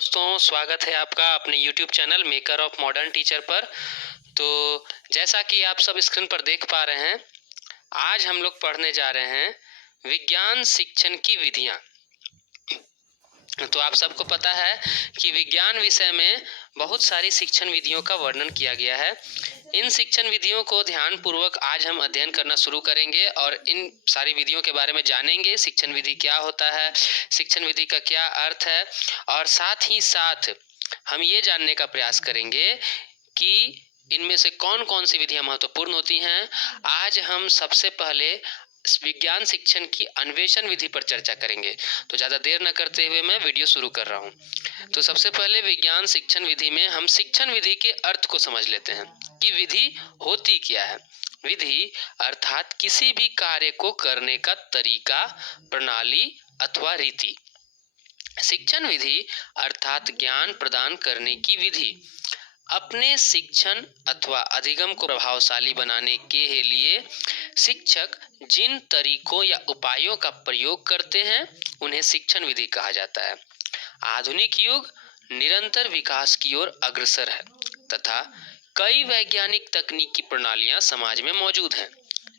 दोस्तों, स्वागत है आपका अपने YouTube channel maker of modern teacher पर। तो जैसा कि आप सब स्क्रीन पर देख पा रहे हैं, आज हम लोग पढ़ने जा रहे हैं विज्ञान शिक्षण की विधियां। तो आप सबको पता है कि विज्ञान विषय में बहुत सारी शिक्षण विधियों का वर्णन किया गया है। इन शिक्षण विधियों को ध्यानपूर्वक आज हम अध्ययन करना शुरू करेंगे और इन सारी विधियों के बारे में जानेंगे। शिक्षण विधि क्या होता है, शिक्षण विधि का क्या अर्थ है, और साथ ही साथ हम ये जानने का प्रयास करेंगे कि इनमें से कौन कौन सी विधियां महत्वपूर्ण होती हैं। आज हम सबसे पहले विज्ञान शिक्षण की अन्वेषण विधि पर चर्चा करेंगे। तो ज़्यादा देर न करते हुए मैं वीडियो शुरू कर रहा हूँ। तो सबसे पहले विज्ञान शिक्षण विधि में हम शिक्षण विधि के अर्थ को समझ लेते हैं कि विधि होती क्या है। विधि अर्थात किसी भी कार्य को करने का तरीका, प्रणाली अथवा रीति। शिक्षण विधि अर्थात ज्ञान प्रदान करने की विधि। अपने शिक्षण अथवा अधिगम को प्रभावशाली बनाने के लिए शिक्षक जिन तरीकों या उपायों का प्रयोग करते हैं उन्हें शिक्षण विधि कहा जाता है। आधुनिक युग निरंतर विकास की ओर अग्रसर है तथा कई वैज्ञानिक तकनीकी प्रणालियां समाज में मौजूद हैं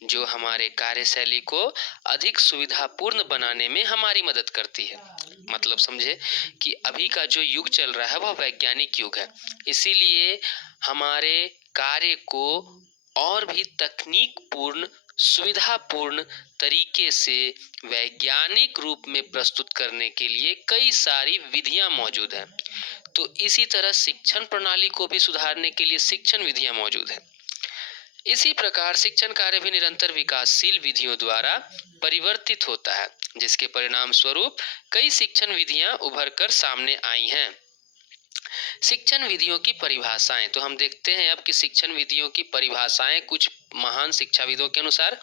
जो हमारे कार्यशैली को अधिक सुविधापूर्ण बनाने में हमारी मदद करती है। मतलब समझे कि अभी का जो युग चल रहा है वह वैज्ञानिक युग है, इसीलिए हमारे कार्य को और भी तकनीक पूर्ण, सुविधापूर्ण तरीके से वैज्ञानिक रूप में प्रस्तुत करने के लिए कई सारी विधियां मौजूद हैं। तो इसी तरह शिक्षण प्रणाली को भी सुधारने के लिए शिक्षण विधियां मौजूद हैं। इसी प्रकार शिक्षण कार्य भी निरंतर विकासशील विधियों द्वारा परिवर्तित होता है, जिसके परिणाम स्वरूप कई शिक्षण विधियां उभर कर सामने आई हैं। शिक्षण विधियों की परिभाषाएं, तो हम देखते हैं अब कि शिक्षण विधियों की परिभाषाएं कुछ महान शिक्षाविदों के अनुसार।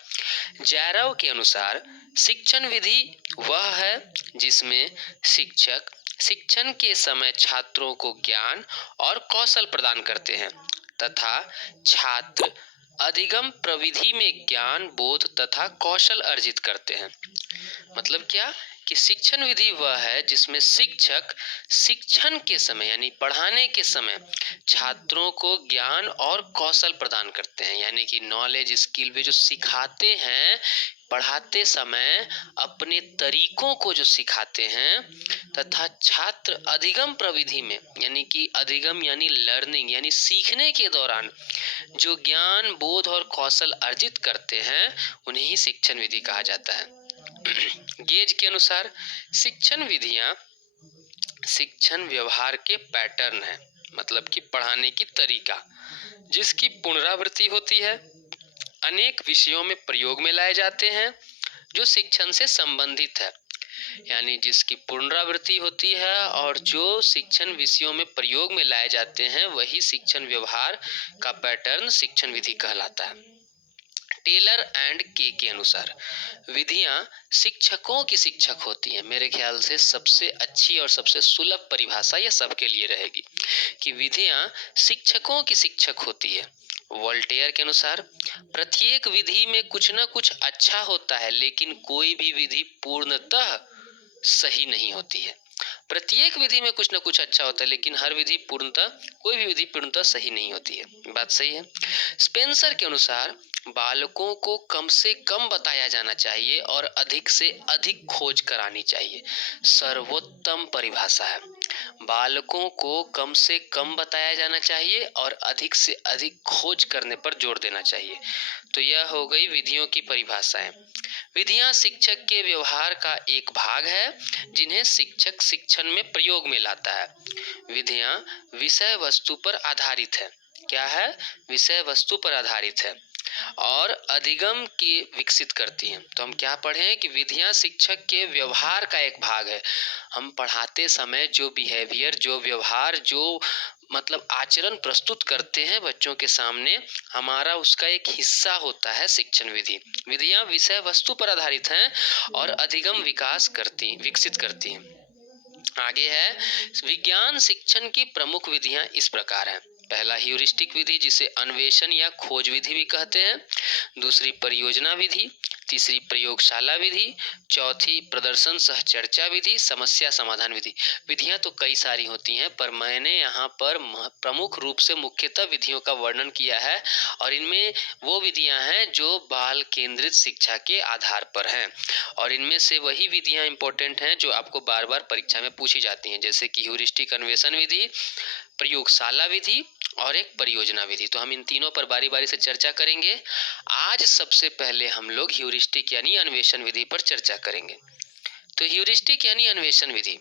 जैरव के अनुसार शिक्षण विधि वह है जिसमें शिक्षक शिक्षण के समय छात्रों को ज्ञान और कौशल प्रदान करते हैं तथा छात्र अधिगम प्रविधि में ज्ञान, बोध तथा कौशल अर्जित करते हैं। मतलब क्या कि शिक्षण विधि वह है जिसमें शिक्षक शिक्षण के समय यानी पढ़ाने के समय छात्रों को ज्ञान और कौशल प्रदान करते हैं, यानी कि नॉलेज, स्किल वे जो सिखाते हैं पढ़ाते समय, अपने तरीकों को जो सिखाते हैं, तथा छात्र अधिगम प्रविधि में यानी कि अधिगम यानी लर्निंग यानी सीखने के दौरान जो ज्ञान, बोध और कौशल अर्जित करते हैं उन्हें ही शिक्षण विधि कहा जाता है। गेज के अनुसार शिक्षण विधियां शिक्षण व्यवहार के पैटर्न है, मतलब कि पढ़ाने की तरीका जिसकी पुनरावृत्ति होती है, अनेक विषयों में प्रयोग में लाए जाते हैं जो शिक्षण से संबंधित है, यानी जिसकी पुनरावृत्ति होती है और जो शिक्षण विषयों में प्रयोग में लाए जाते हैं वही शिक्षण व्यवहार का पैटर्न शिक्षण विधि कहलाता है। टेलर एंड के अनुसार विधियां शिक्षकों की शिक्षक होती हैं। मेरे ख्याल से सबसे अच्छी और सबसे सुलभ परिभाषा यह सबके लिए रहेगी कि विधियां शिक्षकों की शिक्षक होती है। वोल्टेयर के अनुसार प्रत्येक विधि में कुछ न कुछ अच्छा होता है, लेकिन कोई भी विधि पूर्णतः सही नहीं होती है। प्रत्येक विधि में कुछ न कुछ अच्छा होता है, लेकिन हर विधि पूर्णतः, कोई भी विधि पूर्णतः सही नहीं होती है। बात सही है। स्पेंसर के अनुसार बालकों को कम से कम बताया जाना चाहिए और अधिक से अधिक खोज करानी चाहिए। सर्वोत्तम परिभाषा है। बालकों को कम से कम बताया जाना चाहिए और अधिक से अधिक खोज करने पर जोर देना चाहिए। तो यह हो गई विधियों की परिभाषाएं। विधियां शिक्षक के व्यवहार का एक भाग है जिन्हें शिक्षक शिक्षण में प्रयोग में लाता है। विधियां विषय वस्तु पर आधारित है। क्या है? विषय वस्तु पर आधारित है और अधिगम के विकसित करती हैं। तो हम क्या पढ़ें कि विधियां शिक्षक के व्यवहार का एक भाग है। हम पढ़ाते समय जो बिहेवियर, जो व्यवहार, जो मतलब आचरण प्रस्तुत करते हैं बच्चों के सामने, हमारा उसका एक हिस्सा होता है शिक्षण विधि। विधियां विषय वस्तु पर आधारित हैं और अधिगम विकसित करती हैं। आगे है विज्ञान शिक्षण की प्रमुख विधियां इस प्रकार हैं। पहला ह्यूरिस्टिक विधि जिसे अन्वेषण या खोज विधि भी कहते हैं। दूसरी परियोजना विधि, तीसरी प्रयोगशाला विधि, चौथी प्रदर्शन सह चर्चा विधि, समस्या समाधान विधि। विधियां तो कई सारी होती हैं, पर मैंने यहाँ पर प्रमुख रूप से मुख्यतः विधियों का वर्णन किया है, और इनमें वो विधियां हैं जो बाल केंद्रित शिक्षा के आधार पर हैं, और इनमें से वही विधियां इंपॉर्टेंट हैं जो आपको बार बार परीक्षा में पूछी जाती हैं, जैसे कि ह्यूरिस्टिक अन्वेषण विधि, प्रयोगशाला विधि और एक परियोजना विधि। तो हम इन तीनों पर बारी बारी से चर्चा करेंगे। आज सबसे पहले हम लोग ह्यूरिस्टिक यानी अन्वेषण विधि पर चर्चा करेंगे। तो ह्यूरिस्टिक यानी अन्वेषण विधि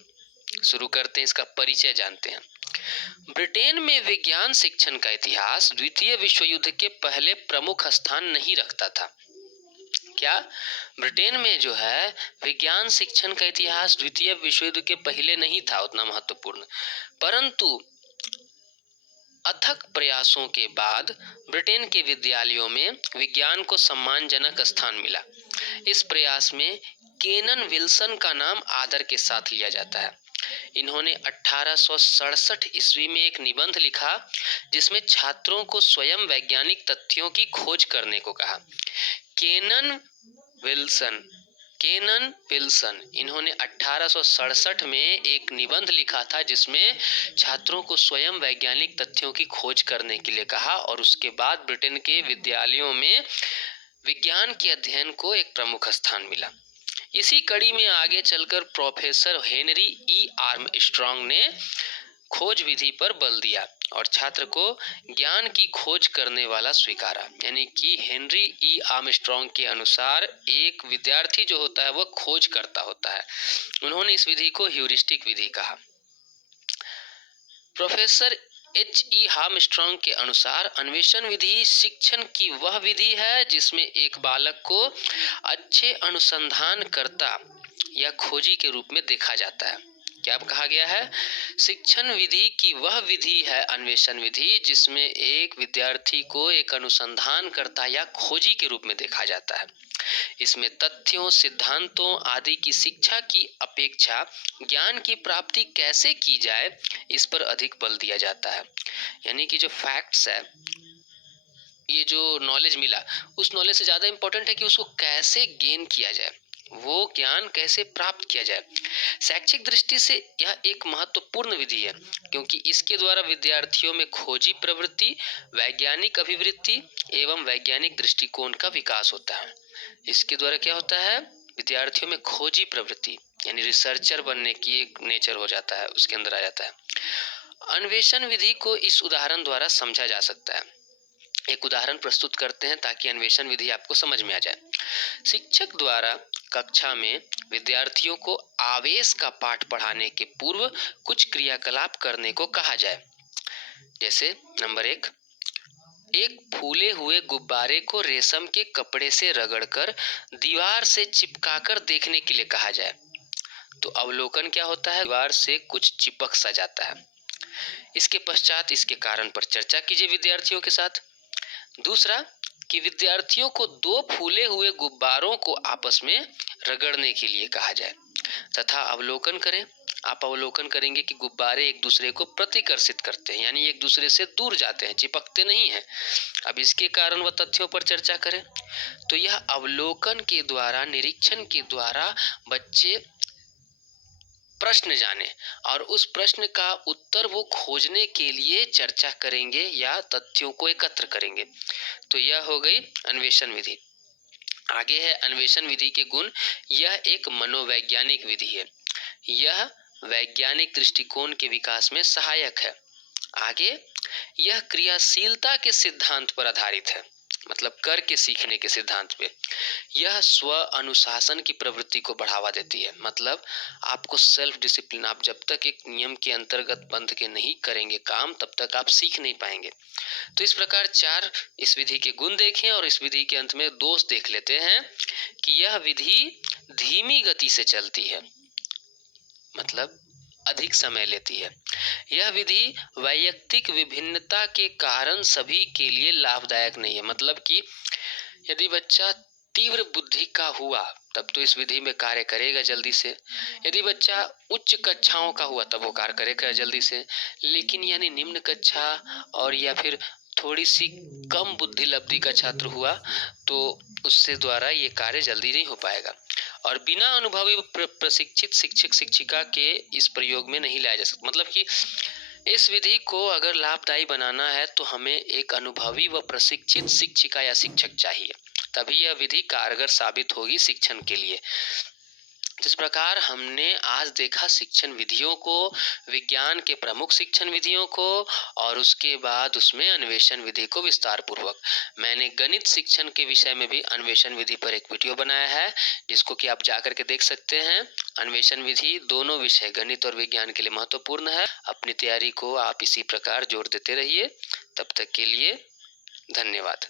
शुरू करते हैं, इसका परिचय जानते हैं। ब्रिटेन में विज्ञान शिक्षण का इतिहास द्वितीय विश्व युद्ध के पहले प्रमुख स्थान नहीं रखता था। क्या ब्रिटेन में जो है विज्ञान शिक्षण का इतिहास द्वितीय विश्व युद्ध के पहले नहीं था उतना महत्वपूर्ण, परंतु अथक प्रयासों के बाद ब्रिटेन के विद्यालयों में विज्ञान को सम्मानजनक स्थान मिला। इस प्रयास में केनन विल्सन का नाम आदर के साथ लिया जाता है। इन्होंने 1867 ईस्वी में एक निबंध लिखा जिसमें छात्रों को स्वयं वैज्ञानिक तथ्यों की खोज करने को कहा। केनन विल्सन इन्होंने 1867 में एक निबंध लिखा था जिसमें छात्रों को स्वयं वैज्ञानिक तथ्यों की खोज करने के लिए कहा, और उसके बाद ब्रिटेन के विद्यालयों में विज्ञान के अध्ययन को एक प्रमुख स्थान मिला। इसी कड़ी में आगे चलकर प्रोफेसर हेनरी ई आर्मस्ट्रांग ने खोज विधि पर बल दिया और छात्र को ज्ञान की खोज करने वाला स्वीकारा। यानी कि हेनरी ई आर्मस्ट्रांग के अनुसार एक विद्यार्थी जो होता है वह खोज करता होता है। उन्होंने इस विधि को ह्यूरिस्टिक विधि कहा। प्रोफेसर एच ई आर्मस्ट्रांग के अनुसार अन्वेषण विधि शिक्षण की वह विधि है जिसमें एक बालक को अच्छे अनुसंधानकर्ता या खोजी के रूप में देखा जाता है। क्या कहा गया है? शिक्षण विधि की वह विधि है अन्वेषण विधि जिसमें एक विद्यार्थी को एक अनुसंधानकर्ता या खोजी के रूप में देखा जाता है। इसमें तथ्यों, सिद्धांतों आदि की शिक्षा की अपेक्षा ज्ञान की प्राप्ति कैसे की जाए इस पर अधिक बल दिया जाता है। यानी कि जो फैक्ट्स है, ये जो नॉलेज मिला, उस नॉलेज से ज़्यादा इम्पोर्टेंट है कि उसको कैसे गेन किया जाए, वो ज्ञान कैसे प्राप्त किया जाए। शैक्षिक दृष्टि से यह एक महत्वपूर्ण विधि है क्योंकि इसके द्वारा विद्यार्थियों में खोजी प्रवृत्ति, वैज्ञानिक अभिवृत्ति एवं वैज्ञानिक दृष्टिकोण का विकास होता है। इसके द्वारा क्या होता है? विद्यार्थियों में खोजी प्रवृत्ति यानी रिसर्चर बनने की एक नेचर हो जाता है, उसके अंदर आ जाता है। अन्वेषण विधि को इस उदाहरण द्वारा समझा जा सकता है। एक उदाहरण प्रस्तुत करते हैं ताकि अन्वेषण विधि आपको समझ में आ जाए। शिक्षक द्वारा कक्षा में विद्यार्थियों को आवेश का पाठ पढ़ाने के पूर्व कुछ क्रियाकलाप करने को कहा जाए। जैसे नंबर 1, एक फूले हुए गुब्बारे को रेशम के कपड़े से रगड़कर दीवार से चिपकाकर देखने के लिए कहा जाए। तो अवलोकन क्या होता है? दीवार से कुछ चिपक सा जाता है। इसके पश्चात इसके कारण पर चर्चा कीजिए विद्यार्थियों के साथ। दूसरा, कि विद्यार्थियों को 2 फूले हुए गुब्बारों को आपस में रगड़ने के लिए कहा जाए तथा अवलोकन करें। आप अवलोकन करेंगे कि गुब्बारे एक दूसरे को प्रतिकर्षित करते हैं, यानी एक दूसरे से दूर जाते हैं, चिपकते नहीं हैं। अब इसके कारण व तथ्यों पर चर्चा करें। तो यह अवलोकन के द्वारा, निरीक्षण के द्वारा बच्चे प्रश्न जाने और उस प्रश्न का उत्तर वो खोजने के लिए चर्चा करेंगे या तथ्यों को एकत्र करेंगे। तो यह हो गई अन्वेषण विधि। आगे है अन्वेषण विधि के गुण। यह एक मनोवैज्ञानिक विधि है। यह वैज्ञानिक दृष्टिकोण के विकास में सहायक है। आगे, यह क्रियाशीलता के सिद्धांत पर आधारित है, मतलब करके सीखने के सिद्धांत पे। यह स्व अनुशासन की प्रवृत्ति को बढ़ावा देती है, मतलब आपको सेल्फ डिसिप्लिन, आप जब तक एक नियम के अंतर्गत बंध के नहीं करेंगे काम, तब तक आप सीख नहीं पाएंगे। तो इस प्रकार 4 इस विधि के गुण देखें और इस विधि के अंत में दोष देख लेते हैं कि यह विधि धीमी गति से चलती है, मतलब अधिक समय लेती है। यह विधि वैयक्तिक विभिन्नता के कारण सभी के लिए लाभदायक नहीं है, मतलब कि यदि बच्चा तीव्र बुद्धि का हुआ तब तो इस विधि में कार्य करेगा जल्दी से, यदि बच्चा उच्च कक्षाओं का हुआ तब वो कार्य करेगा जल्दी से, लेकिन यानी निम्न कक्षा और या फिर थोड़ी सी कम बुद्धि लब्धि का छात्र हुआ तो उससे द्वारा ये कार्य जल्दी नहीं हो पाएगा। और बिना अनुभवी प्रशिक्षित शिक्षक शिक्षिका के इस प्रयोग में नहीं लाया जा सकता। मतलब कि इस विधि को अगर लाभदायी बनाना है तो हमें एक अनुभवी व प्रशिक्षित शिक्षिका या शिक्षक चाहिए, तभी यह विधि कारगर साबित होगी शिक्षण के लिए। जिस प्रकार हमने आज देखा शिक्षण विधियों को, विज्ञान के प्रमुख शिक्षण विधियों को, और उसके बाद उसमें अन्वेषण विधि को विस्तार पूर्वक। मैंने गणित शिक्षण के विषय में भी अन्वेषण विधि पर एक वीडियो बनाया है, जिसको कि आप जाकर के देख सकते हैं। अन्वेषण विधि दोनों विषय गणित और विज्ञान के लिए महत्वपूर्ण है। अपनी तैयारी को आप इसी प्रकार जोड़ देते रहिए। तब तक के लिए धन्यवाद।